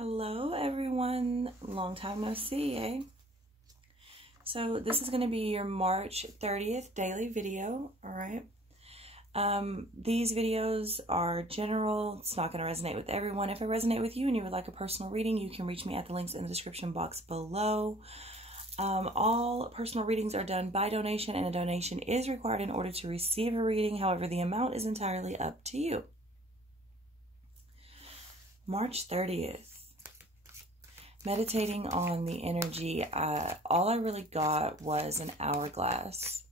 Hello everyone, long time no see, eh? So this is going to be your March 30th daily video, alright? These videos are general, it's not going to resonate with everyone. If it resonates with you and you would like a personal reading, you can reach me at the links in the description box below. All personal readings are done by donation, and a donation is required in order to receive a reading. However, the amount is entirely up to you. March 30th. Meditating on the energy, all I really got was an hourglass.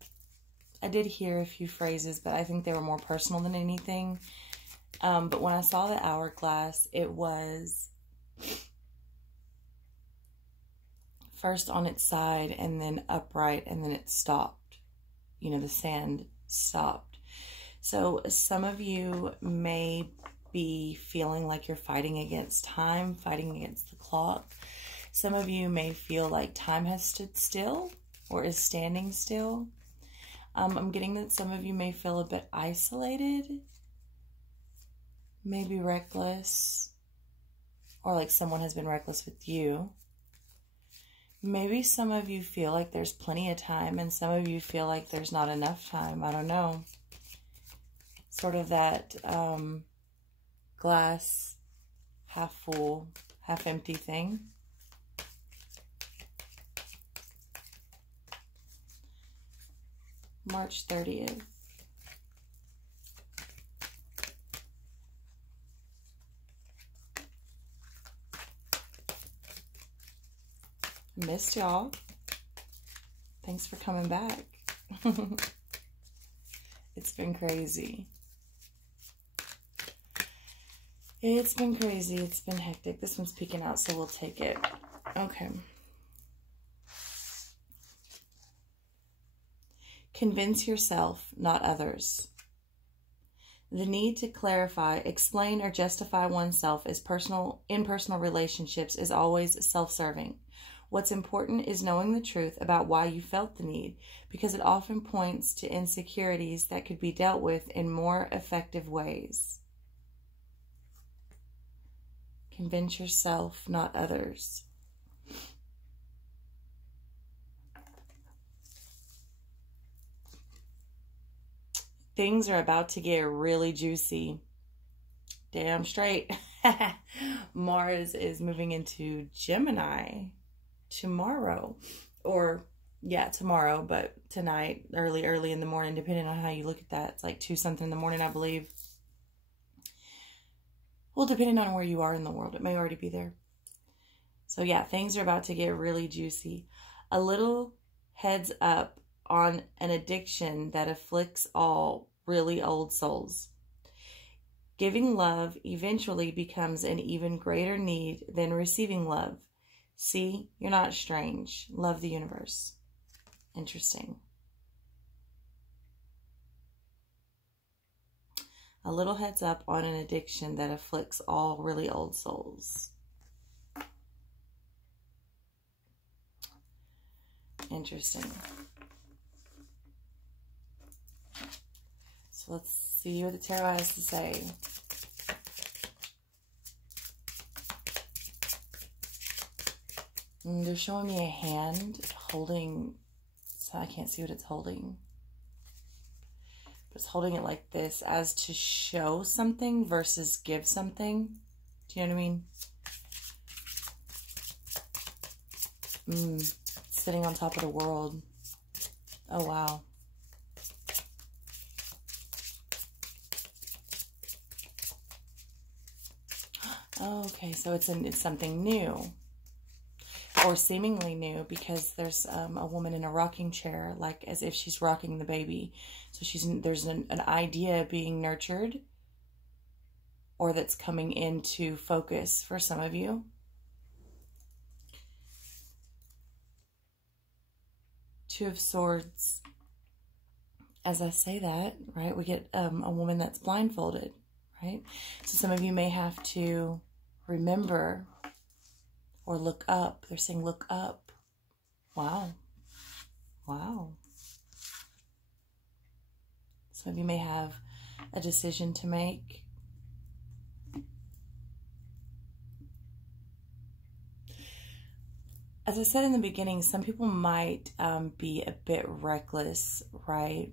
I did hear a few phrases, but I think they were more personal than anything. But when I saw the hourglass, it was first on its side and then upright, and then it stopped. You know, the sand stopped. So some of you may be feeling like you're fighting against time, fighting against the clock. Some of you may feel like time has stood still or is standing still. I'm getting that some of you may feel a bit isolated, maybe reckless, or like someone has been reckless with you. Maybe some of you feel like there's plenty of time and some of you feel like there's not enough time. I don't know. Sort of that glass half full, half empty thing. March 30th. Missed y'all. Thanks for coming back. It's been crazy. It's been crazy. It's been hectic. This one's peeking out, so we'll take it. Okay. Convince yourself, not others. The need to clarify, explain, or justify oneself in personal relationships is always self-serving. What's important is knowing the truth about why you felt the need, because it often points to insecurities that could be dealt with in more effective ways. Convince yourself, not others. Things are about to get really juicy. Damn straight. Mars is moving into Gemini tomorrow. Or, yeah, tomorrow, but tonight, early in the morning, depending on how you look at that. It's like 2 something in the morning, I believe. Well, depending on where you are in the world, it may already be there. So yeah, things are about to get really juicy. A little heads up on an addiction that afflicts all really old souls. Giving love eventually becomes an even greater need than receiving love. See, you're not strange. Love the universe. Interesting. A little heads up on an addiction that afflicts all really old souls. Interesting. So let's see what the tarot has to say. They're showing me a hand holding, so I can't see what it's holding. But it's holding it like this as to show something versus give something. Do you know what I mean? Sitting on top of the world. Oh, wow. Okay, so it's something new, or seemingly new, because there's a woman in a rocking chair, like as if she's rocking the baby. So there's an idea being nurtured, or that's coming into focus for some of you. Two of Swords. As I say that, right, we get a woman that's blindfolded, right? So some of you may have to remember or look up. They're saying look up. Wow. Wow. Some of you may have a decision to make. as I said in the beginning, some people might be a bit reckless, right?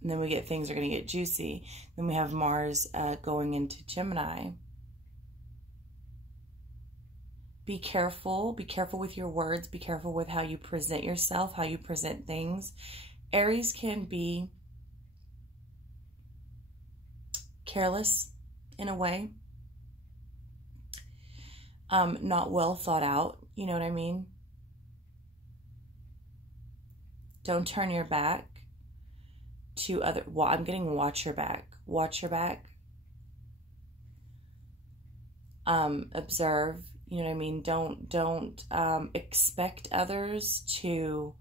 And then we get things are going to get juicy. Then we have Mars going into Gemini. Be careful. Be careful with your words. Be careful with how you present yourself, how you present things. Aries can be careless in a way. Not well thought out. You know what I mean? Don't turn your back to other. Well, I'm getting watch your back. Watch your back. Observe. You know what I mean? Don't expect others to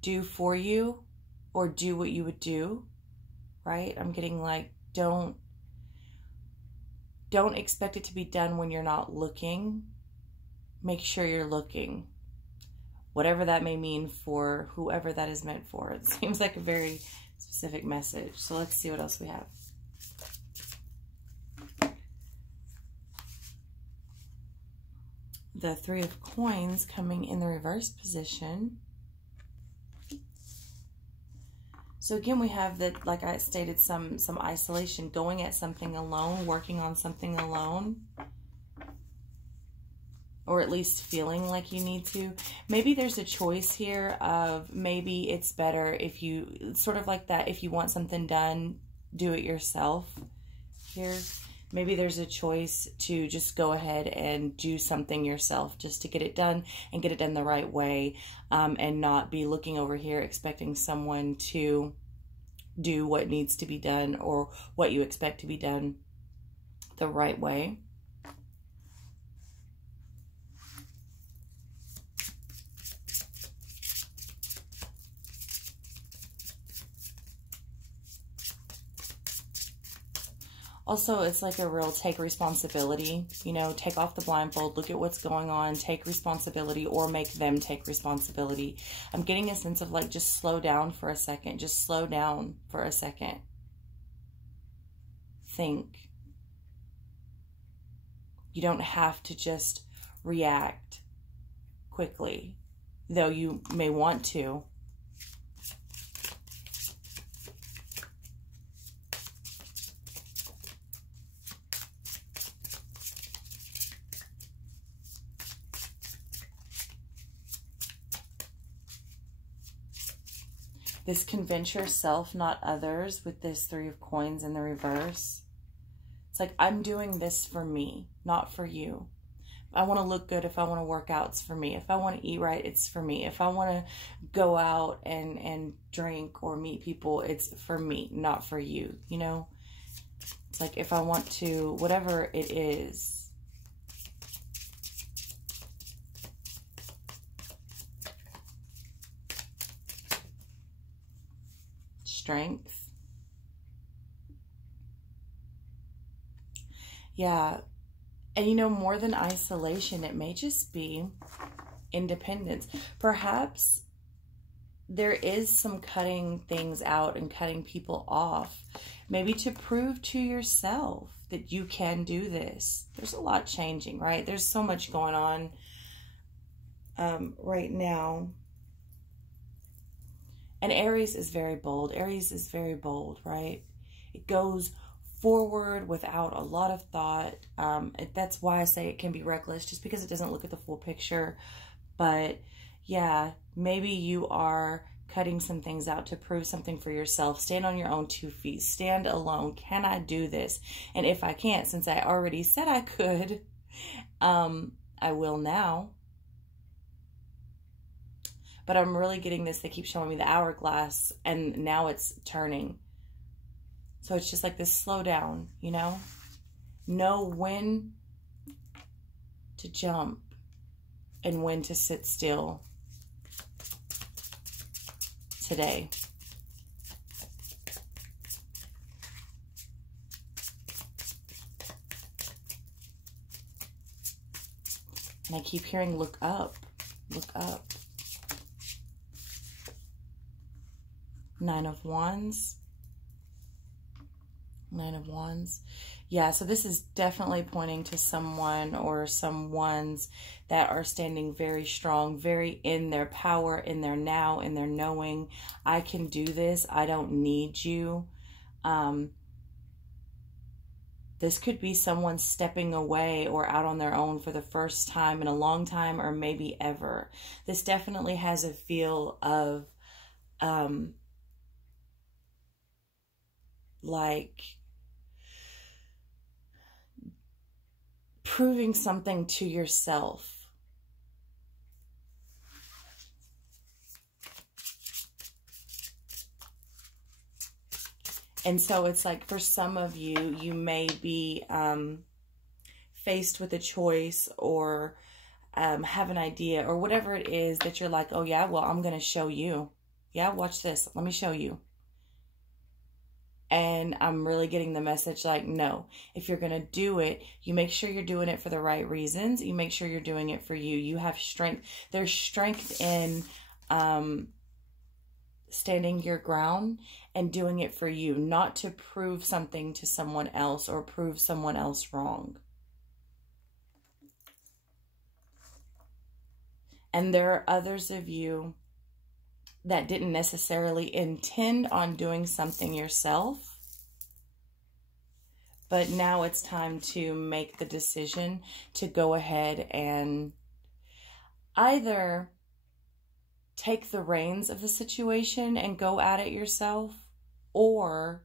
do for you or do what you would do, right? I'm getting like, don't expect it to be done when you're not looking. Make sure you're looking. Whatever that may mean for whoever that is meant for. It seems like a very specific message. So let's see what else we have. The Three of Coins coming in the reverse position. So again, we have that, like I stated, some isolation, going at something alone, working on something alone, or at least feeling like you need to. Maybe there's a choice here of maybe it's better if you, sort of like that, if you want something done, do it yourself here. Maybe there's a choice to just go ahead and do something yourself just to get it done and get it done the right way, and not be looking over here expecting someone to do what needs to be done or what you expect to be done the right way. Also, it's like a real take responsibility, you know, take off the blindfold, look at what's going on, take responsibility, or make them take responsibility. I'm getting a sense of like, just slow down for a second. Just slow down for a second. Think. You don't have to just react quickly, though you may want to. This convince yourself, not others, with this Three of Coins in the reverse. It's like, I'm doing this for me, not for you. If I want to look good, if I want to work out, it's for me. If I want to eat right, it's for me. If I want to go out and drink or meet people, it's for me, not for you, you know? It's like, if I want to, whatever it is. Strength. Yeah. And you know, more than isolation, it may just be independence. Perhaps there is some cutting things out and cutting people off, maybe to prove to yourself that you can do this. There's a lot changing, right? There's so much going on right now. And Aries is very bold. Aries is very bold, right? It goes forward without a lot of thought. That's why I say it can be reckless, just because it doesn't look at the full picture. But yeah, maybe you are cutting some things out to prove something for yourself. Stand on your own 2 feet. Stand alone. Can I do this? And if I can't, since I already said I could, I will now. But I'm really getting this. They keep showing me the hourglass, and now it's turning. So it's just like this slow down, you know? Know when to jump and when to sit still today. And I keep hearing, look up, look up. 9 of Wands. 9 of Wands. Yeah, so this is definitely pointing to someone or some ones that are standing very strong, very in their power, in their now, in their knowing. I can do this. I don't need you. This could be someone stepping away or out on their own for the first time in a long time, or maybe ever. This definitely has a feel of like proving something to yourself. And so it's like for some of you, you may be faced with a choice or have an idea or whatever it is that you're like, oh yeah, well, I'm going to show you. Yeah, watch this. Let me show you. And I'm really getting the message like, no, if you're going to do it, you make sure you're doing it for the right reasons. You make sure you're doing it for you. You have strength. There's strength in standing your ground and doing it for you, not to prove something to someone else or prove someone else wrong. And there are others of you that didn't necessarily intend on doing something yourself, but now it's time to make the decision to go ahead and either take the reins of the situation and go at it yourself, or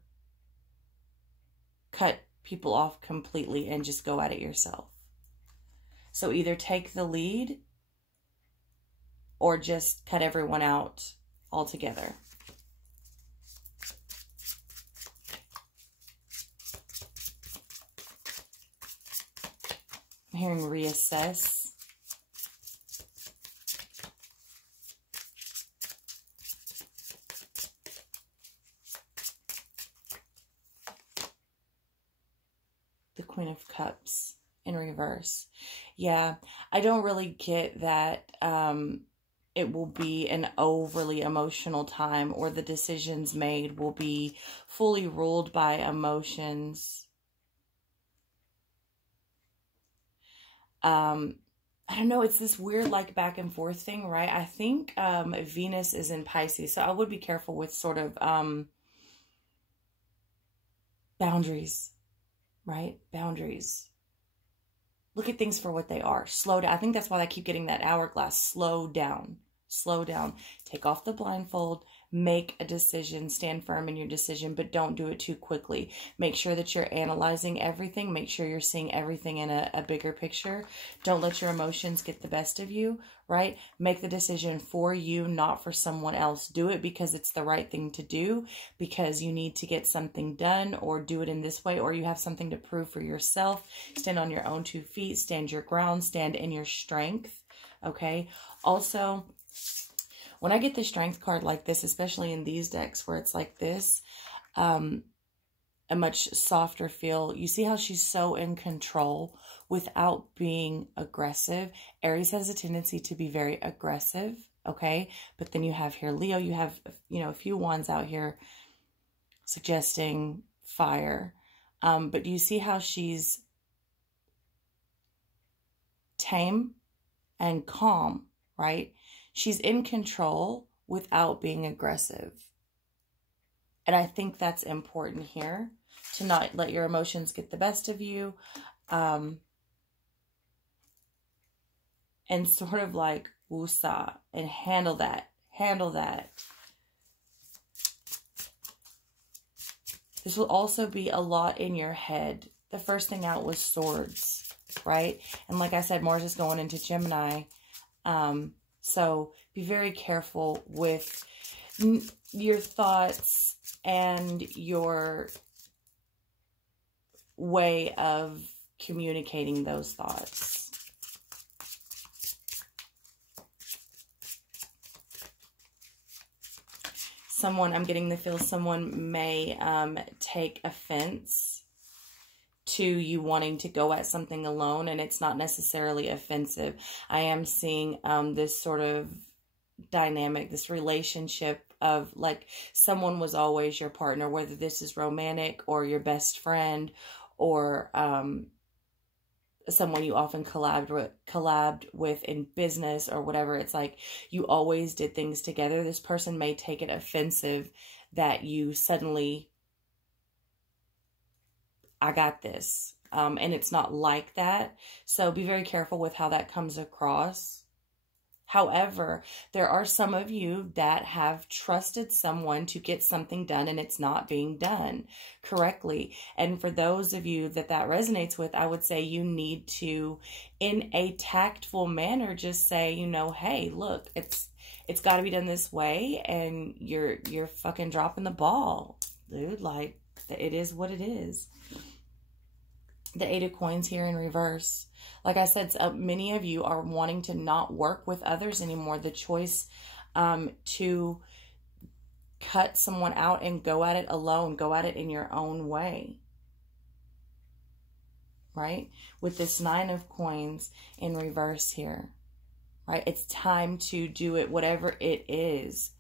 cut people off completely and just go at it yourself. So either take the lead or just cut everyone out altogether. I'm hearing reassess. The Queen of Cups in reverse. Yeah, I don't really get that it will be an overly emotional time, or the decisions made will be fully ruled by emotions. I don't know, it's this weird like back and forth thing, right? I think Venus is in Pisces, so I would be careful with sort of boundaries, right? Boundaries. Look at things for what they are. Slow down. I think that's why I keep getting that hourglass. Slow down. Slow down. Take off the blindfold. Make a decision. Stand firm in your decision, but don't do it too quickly. Make sure that you're analyzing everything. Make sure you're seeing everything in a bigger picture. Don't let your emotions get the best of you, right? Make the decision for you, not for someone else. Do it because it's the right thing to do, because you need to get something done, or do it in this way, or you have something to prove for yourself. Stand on your own 2 feet. Stand your ground. Stand in your strength, okay? Also, when I get the strength card like this, especially in these decks where it's like this, a much softer feel. You see how she's so in control without being aggressive. Aries has a tendency to be very aggressive, okay? But then you have here Leo, you have, you know, a few wands out here suggesting fire. But do you see how she's tame and calm, right? She's in control without being aggressive. And I think that's important here, to not let your emotions get the best of you. And sort of like woosah and handle that. Handle that. This will also be a lot in your head. The first thing out was swords, right? And like I said, Mars is going into Gemini. So be very careful with your thoughts and your way of communicating those thoughts. Someone, I'm getting the feel someone may take offense to you wanting to go at something alone, and it's not necessarily offensive. I am seeing this sort of dynamic, this relationship of like someone was always your partner, whether this is romantic or your best friend or someone you often collabed with in business or whatever. It's like you always did things together. This person may take it offensive that you suddenly, I got this. And it's not like that. So be very careful with how that comes across. However, there are some of you that have trusted someone to get something done and it's not being done correctly. And for those of you that resonates with, I would say you need to, in a tactful manner, just say, you know, hey, look, it's got to be done this way, and you're fucking dropping the ball, dude. Like, it is what it is. The 8 of Coins here in reverse. Like I said, many of you are wanting to not work with others anymore. The choice to cut someone out and go at it alone, go at it in your own way. Right? With this 9 of Coins in reverse here. Right? It's time to do it, whatever it is,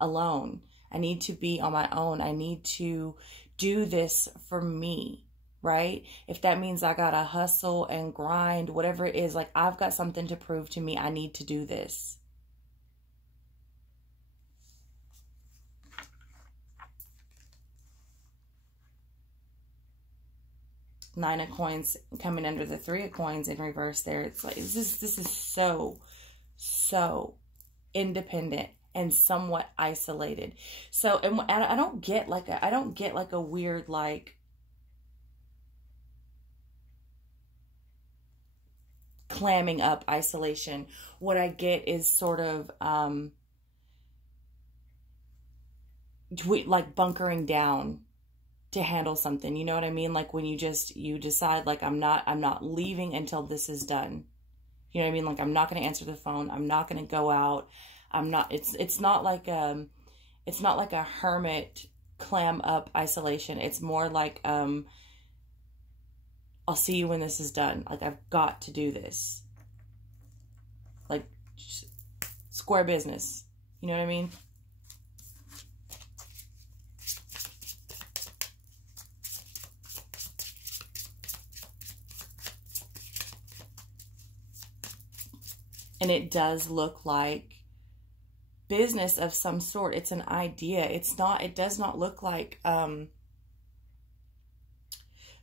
alone. I need to be on my own. I need to do this for me. Right? If that means I gotta hustle and grind, whatever it is, like, I've got something to prove to me. I need to do this. Nine of Coins coming under the 3 of Coins in reverse there. It's like, this is so independent and somewhat isolated. So, and I don't get like a weird, like, clamming up isolation. What I get is sort of like bunkering down to handle something. You know what I mean? Like when you decide, like, I'm not leaving until this is done. You know what I mean? Like, I'm not going to answer the phone. I'm not going to go out. It's not like a hermit clam up isolation. It's more like I'll see you when this is done. Like, I've got to do this. Like, square business. You know what I mean? And it does look like business of some sort. It's an idea. It does not look like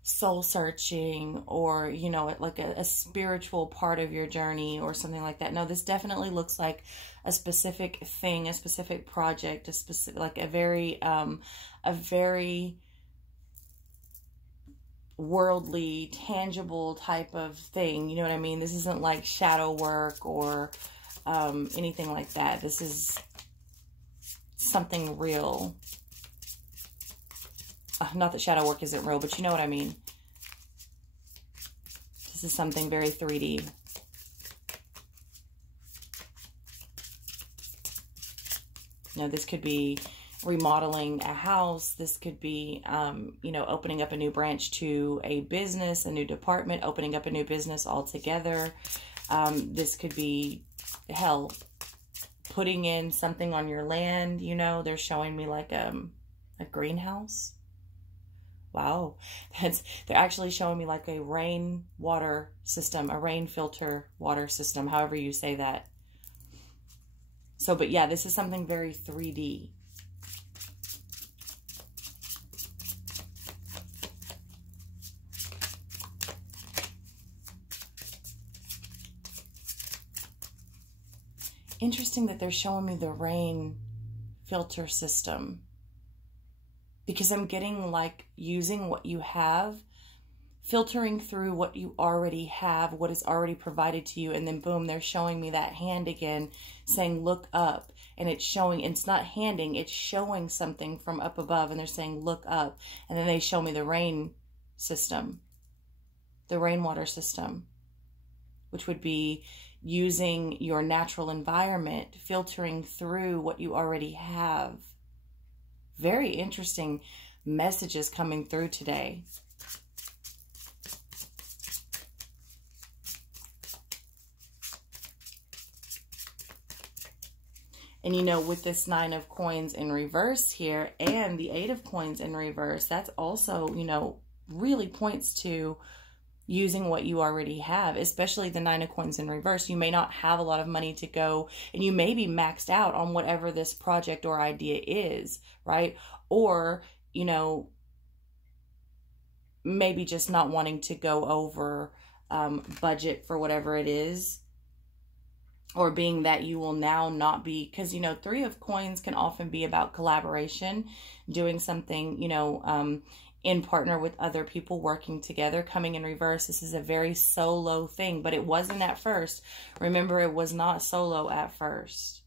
soul searching or, you know, like a spiritual part of your journey or something like that. No, this definitely looks like a specific thing, a specific project, a specific, like a very worldly, tangible type of thing. You know what I mean? This isn't like shadow work or anything like that. This is something real. Not that shadow work isn't real, but you know what I mean. This is something very 3D. You know, this could be remodeling a house. This could be, you know, opening up a new branch to a business, a new department, opening up a new business altogether. This could be, hell, putting in something on your land. You know, they're showing me like a greenhouse. Wow, they're actually showing me like a rain water system, a rain filter water system, however you say that. So, but yeah, this is something very 3D. Interesting that they're showing me the rain filter system. Because I'm getting like using what you have, filtering through what you already have, what is already provided to you, and then boom, they're showing me that hand again saying look up, and it's showing, it's not handing, it's showing something from up above, and they're saying look up, and then they show me the rain system, the rainwater system, which would be using your natural environment, filtering through what you already have. Very interesting messages coming through today. And you know, with this 9 of Coins in reverse here and the 8 of Coins in reverse, that's also, you know, really points to using what you already have, especially the 9 of Coins in reverse. You may not have a lot of money to go, and you may be maxed out on whatever this project or idea is, right? Or, you know, maybe just not wanting to go over budget for whatever it is, or being that you will now not be, because, you know, 3 of Coins can often be about collaboration, doing something, you know, in partner with other people, working together. Coming in reverse, this is a very solo thing, but it wasn't at first. Remember, it was not solo at first.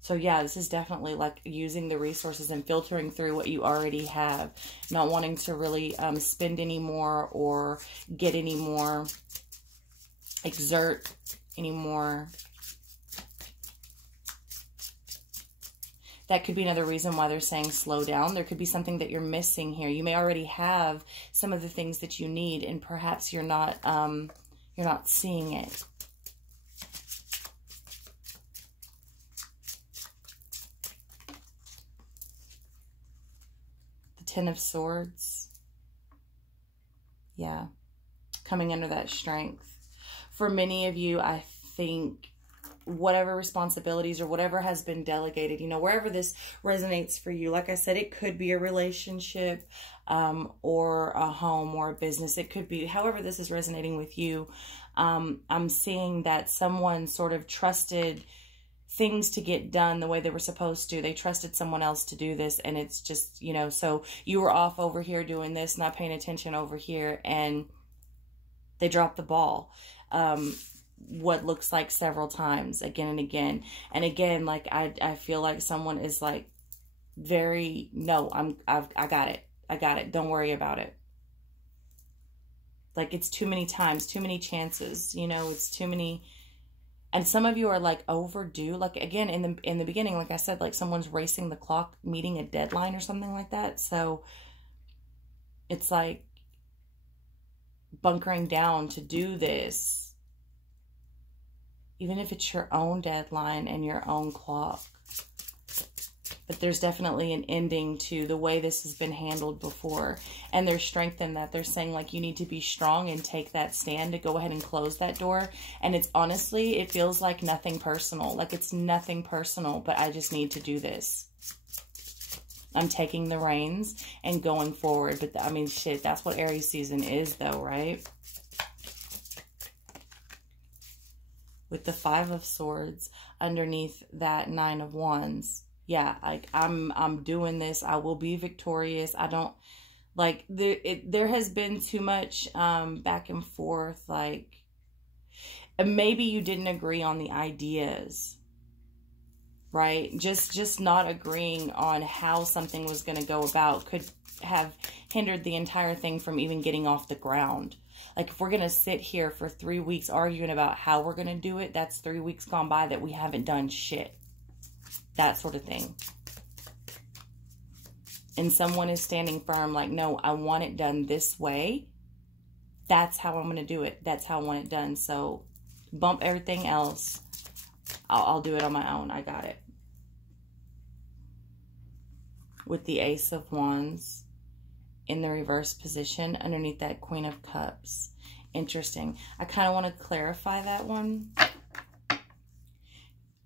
So yeah, this is definitely like using the resources and filtering through what you already have, not wanting to really spend any more or get any more, exert any more. That could be another reason why they're saying slow down. There could be something that you're missing here. You may already have some of the things that you need, and perhaps you're not seeing it. The 10 of Swords. Yeah. Coming under that strength. For many of you, I think whatever responsibilities or whatever has been delegated, you know, wherever this resonates for you, like I said, it could be a relationship or a home or a business. It could be however this is resonating with you. I'm seeing that someone sort of trusted things to get done the way they were supposed to. They trusted someone else to do this, and it's just, you know, so you were off over here doing this, not paying attention over here, and they dropped the ball. What looks like several times, again and again and again. Like I feel like someone is like very, no, I got it, don't worry about it. Like it's too many times, too many chances, you know, it's too many. And some of you are like overdue, like again in the beginning, like I said, like someone's racing the clock, meeting a deadline or something like that. So it's like bunkering down to do this, even if it's your own deadline and your own clock. But there's definitely an ending to the way this has been handled before. And there's strength in that. They're saying like you need to be strong and take that stand to go ahead and close that door. And it's honestly, it feels like nothing personal. Like it's nothing personal, but I just need to do this. I'm taking the reins and going forward. But I mean, shit, that's what Aries season is though, right? With the 5 of Swords underneath that 9 of Wands. Yeah, like I'm doing this. I will be victorious. I don't like there has been too much back and forth, like maybe you didn't agree on the ideas, right? Just not agreeing on how something was going to go about could have hindered the entire thing from even getting off the ground. Like if we're going to sit here for 3 weeks arguing about how we're going to do it, that's 3 weeks gone by that we haven't done shit. That sort of thing. And someone is standing firm like, no, I want it done this way. That's how I'm going to do it. That's how I want it done. So bump everything else. I'll do it on my own. I got it. With the Ace of Wands in the reverse position underneath that Queen of Cups. Interesting. I kind of want to clarify that one.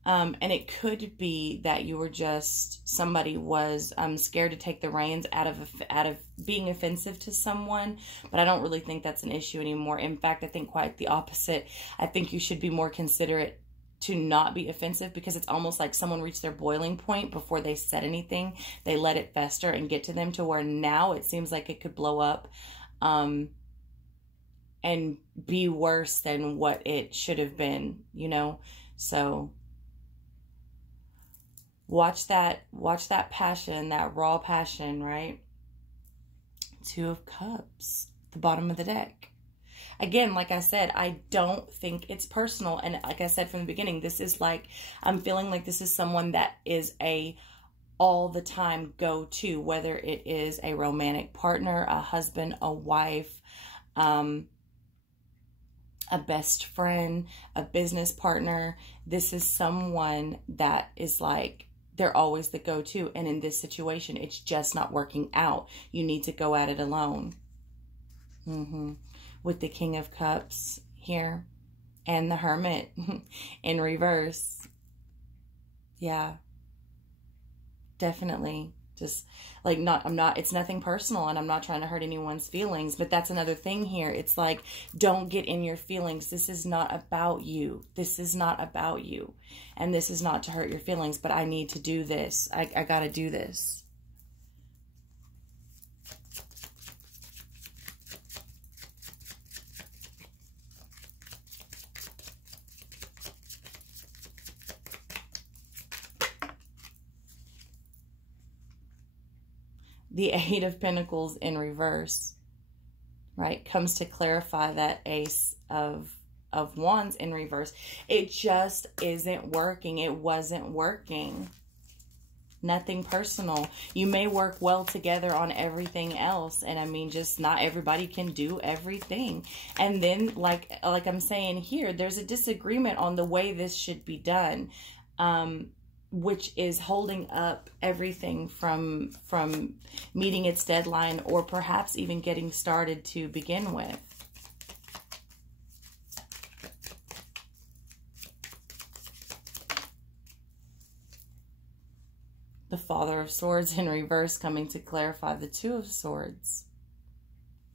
And it could be that you were just, somebody was scared to take the reins out of being offensive to someone, but I don't really think that's an issue anymore. In fact, I think quite the opposite. I think you should be more considerate to not be offensive, because it's almost like someone reached their boiling point before they said anything. They let it fester and get to them to where now it seems like it could blow up and be worse than what it should have been, you know? So watch that passion, that raw passion, right? 2 of Cups, the bottom of the deck. Again, like I said, I don't think it's personal. And like I said from the beginning, this is like, I'm feeling like this is someone that is a all the time go-to, whether it is a romantic partner, a husband, a wife, a best friend, a business partner. This is someone that is like, they're always the go-to. And in this situation, it's just not working out. You need to go at it alone. With the King of Cups here and the Hermit in reverse. Yeah, definitely. Just like, it's nothing personal, and I'm not trying to hurt anyone's feelings, but that's another thing here. It's like, don't get in your feelings. This is not about you. This is not about you. And this is not to hurt your feelings, but I need to do this. I got to do this. The Eight of Pentacles in reverse, right, comes to clarify that Ace of Wands in reverse. It just isn't working. It wasn't working. Nothing personal. You may work well together on everything else. And I mean, just not everybody can do everything. And then, like I'm saying here, there's a disagreement on the way this should be done. Which is holding up everything from meeting its deadline, or perhaps even getting started to begin with. The Father of Swords in reverse coming to clarify the Two of Swords,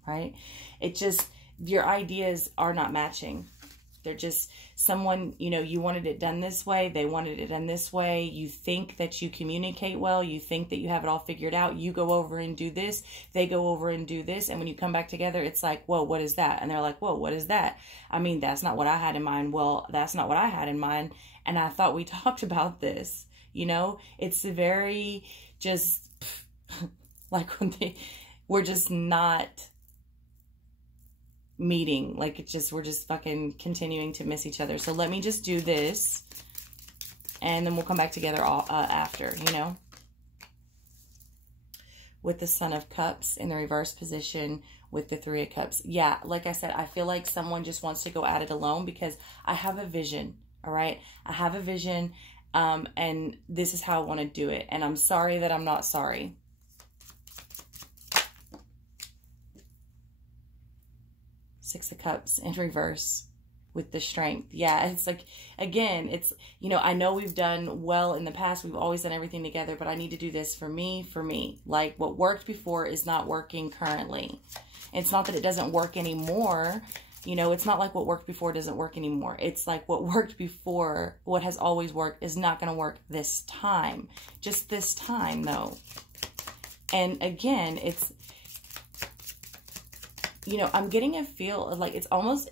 right? It just, your ideas are not matching. They're just someone, you know, you wanted it done this way. They wanted it done this way. You think that you communicate well. You think that you have it all figured out. You go over and do this. They go over and do this. And when you come back together, it's like, whoa, what is that? And they're like, whoa, what is that? I mean, that's not what I had in mind. Well, that's not what I had in mind. And I thought we talked about this. You know, it's very just like when we're just not meeting. Like, it's just, we're just fucking continuing to miss each other. So let me just do this, and then we'll come back together all, after, you know. With the Son of Cups in the reverse position with the Three of Cups. Yeah, like I said, I feel like someone just wants to go at it alone, because I have a vision, all right? I have a vision, and this is how I want to do it. And I'm sorry that I'm not sorry. Six of Cups in reverse with the Strength. Yeah, it's like, again, it's, you know, I know we've done well in the past. We've always done everything together, but I need to do this for me, Like, what worked before is not working currently. It's not that it doesn't work anymore. You know, it's not like what worked before doesn't work anymore. It's like what worked before, what has always worked, is not going to work this time. Just this time, though. And again, it's, you know, I'm getting a feel of like, it's almost,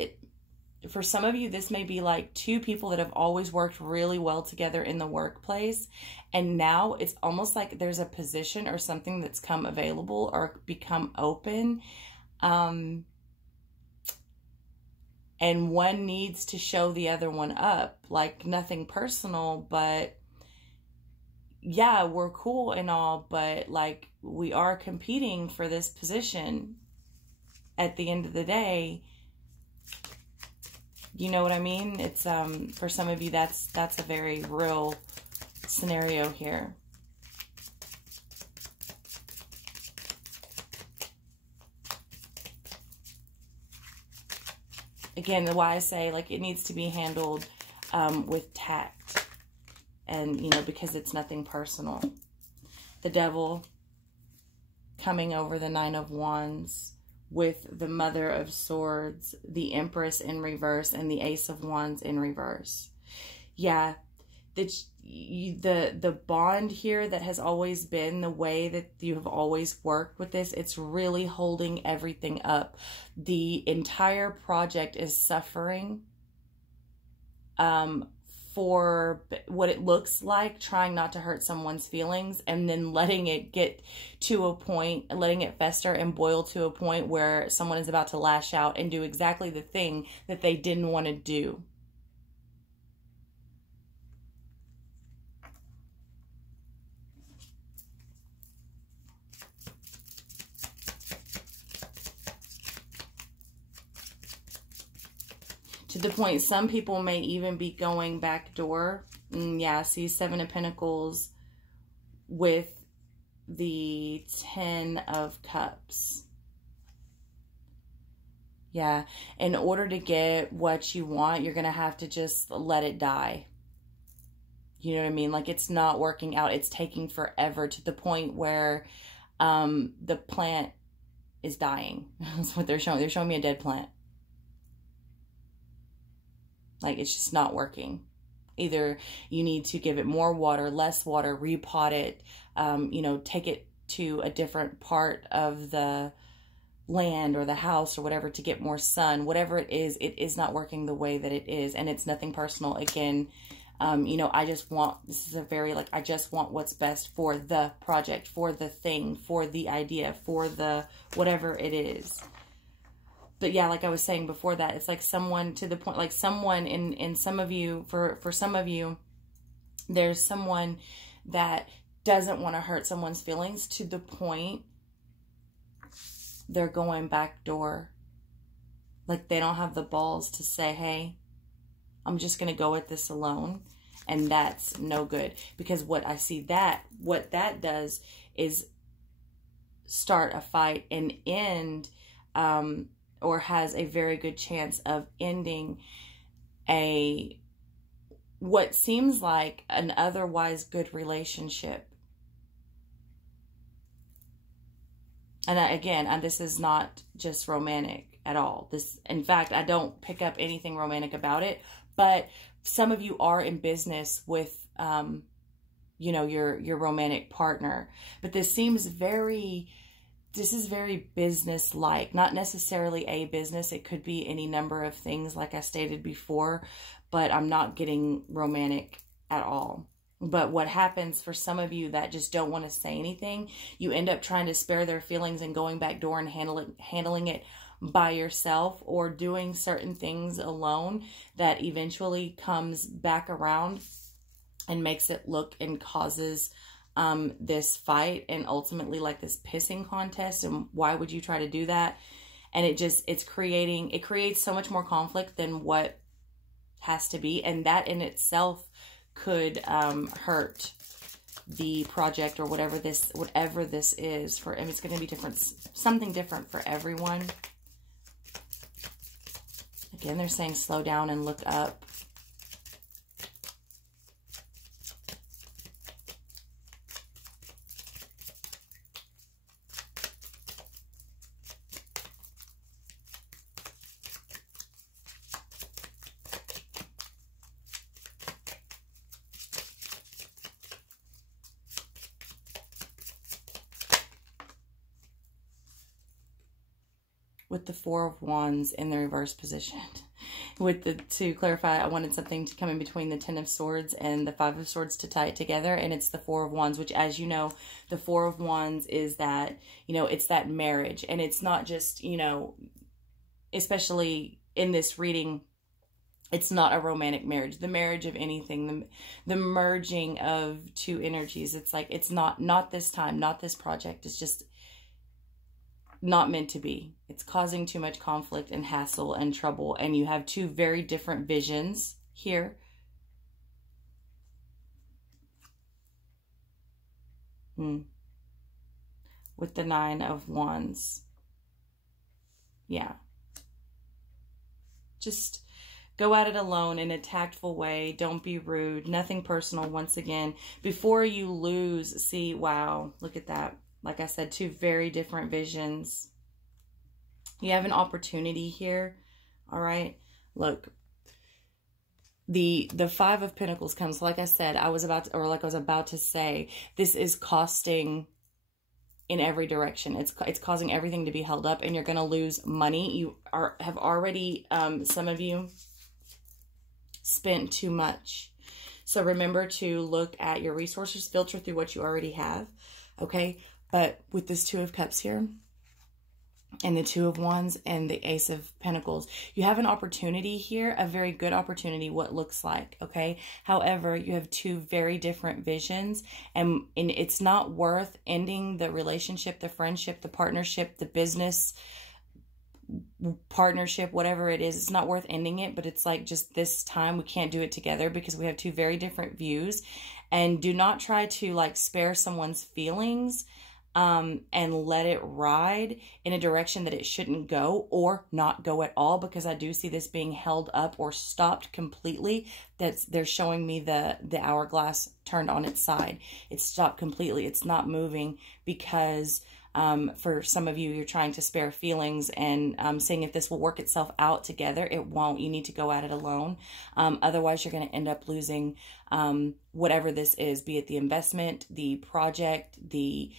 for some of you, this may be like two people that have always worked really well together in the workplace. And now it's almost like there's a position or something that's come available or become open. And one needs to show the other one up. Like, nothing personal, but yeah, we're cool and all, but like, we are competing for this position. At the end of the day, you know what I mean? It's, for some of you, that's a very real scenario here. Again, why I say, like, it needs to be handled with tact. And, you know, because it's nothing personal. The Devil coming over the Nine of Wands with the Mother of Swords, the Empress in reverse, and the Ace of Wands in reverse. Yeah, the bond here that has always been, the way that you have always worked with this, it's really holding everything up. The entire project is suffering for what it looks like, trying not to hurt someone's feelings, and then letting it get to a point, letting it fester and boil to a point where someone is about to lash out and do exactly the thing that they didn't want to do. To the point, some people may even be going backdoor. Yeah, see 7 of Pentacles with the 10 of Cups. Yeah, in order to get what you want, you're going to have to just let it die. You know what I mean? Like, it's not working out. It's taking forever, to the point where the plant is dying. That's what they're showing. They're showing me a dead plant. Like, it's just not working. Either you need to give it more water, less water, repot it, you know, take it to a different part of the land or the house or whatever to get more sun. Whatever it is not working the way that it is. And it's nothing personal. Again, you know, I just want, this is a very, like, I just want what's best for the project, for the thing, for the idea, for the whatever it is. But yeah, like I was saying before that, it's like someone, to the point, like someone in some of you, for some of you, there's someone that doesn't want to hurt someone's feelings, to the point they're going backdoor. Like, they don't have the balls to say, hey, I'm just going to go at this alone. And that's no good. Because what I see what that does is start a fight and end, or has a very good chance of ending what seems like an otherwise good relationship. And again, this is not just romantic at all. This, in fact, I don't pick up anything romantic about it. But some of you are in business with, you know, your romantic partner. But this seems very business-like. Not necessarily a business. It could be any number of things, like I stated before. But I'm not getting romantic at all. But what happens for some of you that just don't want to say anything, you end up trying to spare their feelings and going backdoor and handling it by yourself, or doing certain things alone that eventually comes back around and makes it look and causes this fight and ultimately like this pissing contest. And why would you try to do that? And it creates so much more conflict than what has to be. And that in itself could hurt the project or whatever this is for. And it's going to be different, something different for everyone. Again, they're saying slow down and look up. With the Four of Wands in the reverse position. To clarify, I wanted something to come in between the Ten of Swords and the Five of Swords to tie it together. And it's the Four of Wands, which, as you know, the Four of Wands is that, you know, it's that marriage. And it's not just, you know, especially in this reading, it's not a romantic marriage. The marriage of anything, the merging of two energies. It's like, it's not this time, not this project. It's just not meant to be. It's causing too much conflict and hassle and trouble. And you have two very different visions here. With the Nine of Wands. Yeah. Just go at it alone in a tactful way. Don't be rude. Nothing personal. Once again, before you lose, see, wow, look at that. Like I said, two very different visions. You have an opportunity here. All right. Look, the Five of Pentacles comes. Like I said, I was about to say, this is costing in every direction. It's causing everything to be held up, and you're going to lose money. You have already, some of you, spent too much. So remember to look at your resources, filter through what you already have. Okay. But with this Two of Cups here, and the Two of Wands, and the Ace of Pentacles, you have an opportunity here, a very good opportunity, what looks like, okay? However, you have two very different visions, and it's not worth ending the relationship, the friendship, the partnership, the business, partnership, whatever it is, it's not worth ending it, but it's like just this time we can't do it together because we have two very different views. And do not try to like spare someone's feelings and let it ride in a direction that it shouldn't go, or not go at all, because I do see this being held up or stopped completely. They're showing me the hourglass turned on its side. It's stopped completely. It's not moving because for some of you, you're trying to spare feelings and seeing if this will work itself out together. It won't. You need to go at it alone. Otherwise, you're going to end up losing whatever this is, be it the investment, the project, the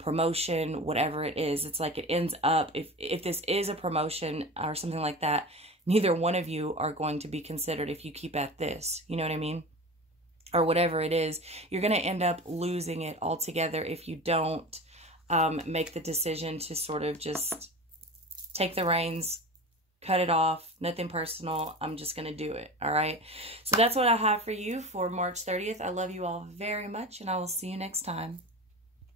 promotion, whatever it is. It's like it ends up, if this is a promotion or something like that, neither one of you are going to be considered if you keep at this. You know what I mean? Or whatever it is, you're going to end up losing it altogether if you don't make the decision to sort of just take the reins, cut it off, nothing personal. I'm just going to do it. All right. So that's what I have for you for March 30th. I love you all very much, and I will see you next time.